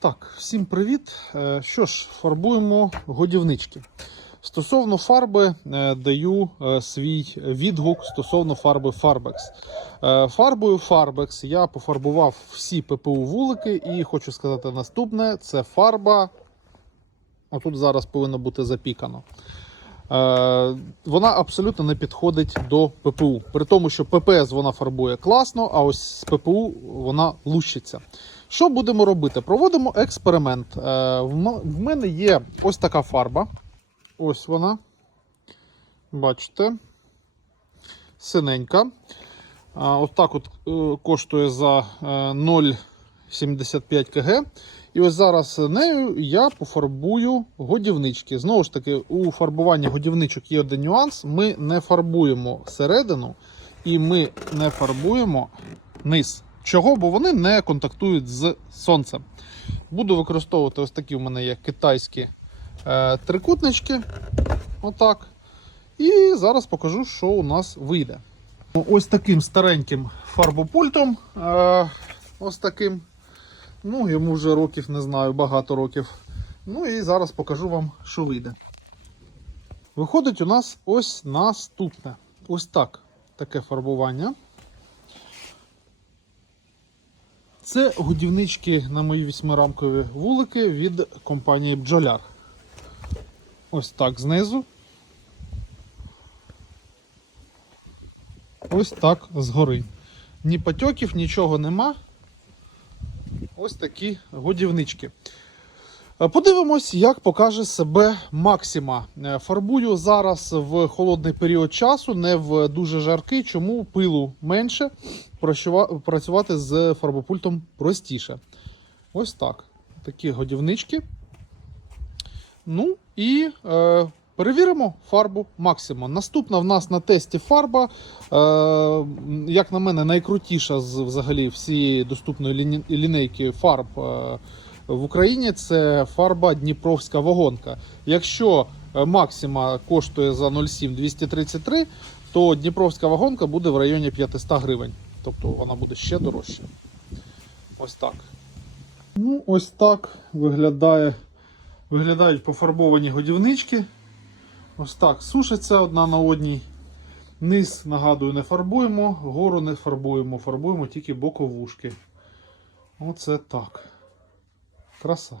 Так, всім привіт. Е, Що ж, фарбуємо годівнички. Стосовно фарби, е, даю е, свій відгук стосовно фарби Farbex. Фарбою Farbex я пофарбував всі ППУ вулики і хочу сказати наступне: це фарба. Отут зараз повинно бути запікано. Е, Вона абсолютно не підходить до ППУ. При тому, що ППС вона фарбує класно, а ось з ППУ вона лущиться. Що будемо робити? Проводимо експеримент. Е, В мене є ось така фарба. Ось вона. Бачите. Синенька. А, Ось так от е, коштує за е, 0,75 кг. І ось зараз нею я пофарбую годівнички. Знову ж таки, у фарбуванні годівничок є один нюанс. Ми не фарбуємо середину і ми не фарбуємо низ. Чого? Бо вони не контактують з сонцем. Буду використовувати ось такі в мене є китайські е, трикутнички. Отак. І зараз покажу, що у нас вийде. Ось таким стареньким фарбопультом. Е, ось таким. Ну, йому вже років не знаю, багато років. Ну і зараз покажу вам, що вийде. Виходить у нас ось наступне. Ось так. Таке фарбування. Це годівнички на мої вісьмирамкові вулики від компанії Бджоляр. Ось так знизу. Ось так згори. Ні потьоків, нічого нема. Ось такі годівнички. Е, Подивимось, як покаже себе Максима. Е, Фарбую зараз в холодний період часу, не в дуже жаркий, чому пилу менше, працювати з фарбопультом простіше. Ось так. Такі годівнички. Ну і е, перевіримо фарбу Максима. Наступна в нас на тесті фарба. Е, як на мене, найкрутіша з взагалі всієї доступної ліні- лінейки фарб е, в Україні це фарба Дніпровська вагонка. Якщо е, Максима коштує за 0,7 233, то Дніпровська вагонка буде в районі 500 гривень. Тобто вона буде ще дорожча. Ось так. Ну, ось так виглядає, виглядають пофарбовані годівнички. Ось так сушиться одна на одній. Низ, нагадую, не фарбуємо, гору не фарбуємо, фарбуємо тільки боковушки. Оце так. Краса.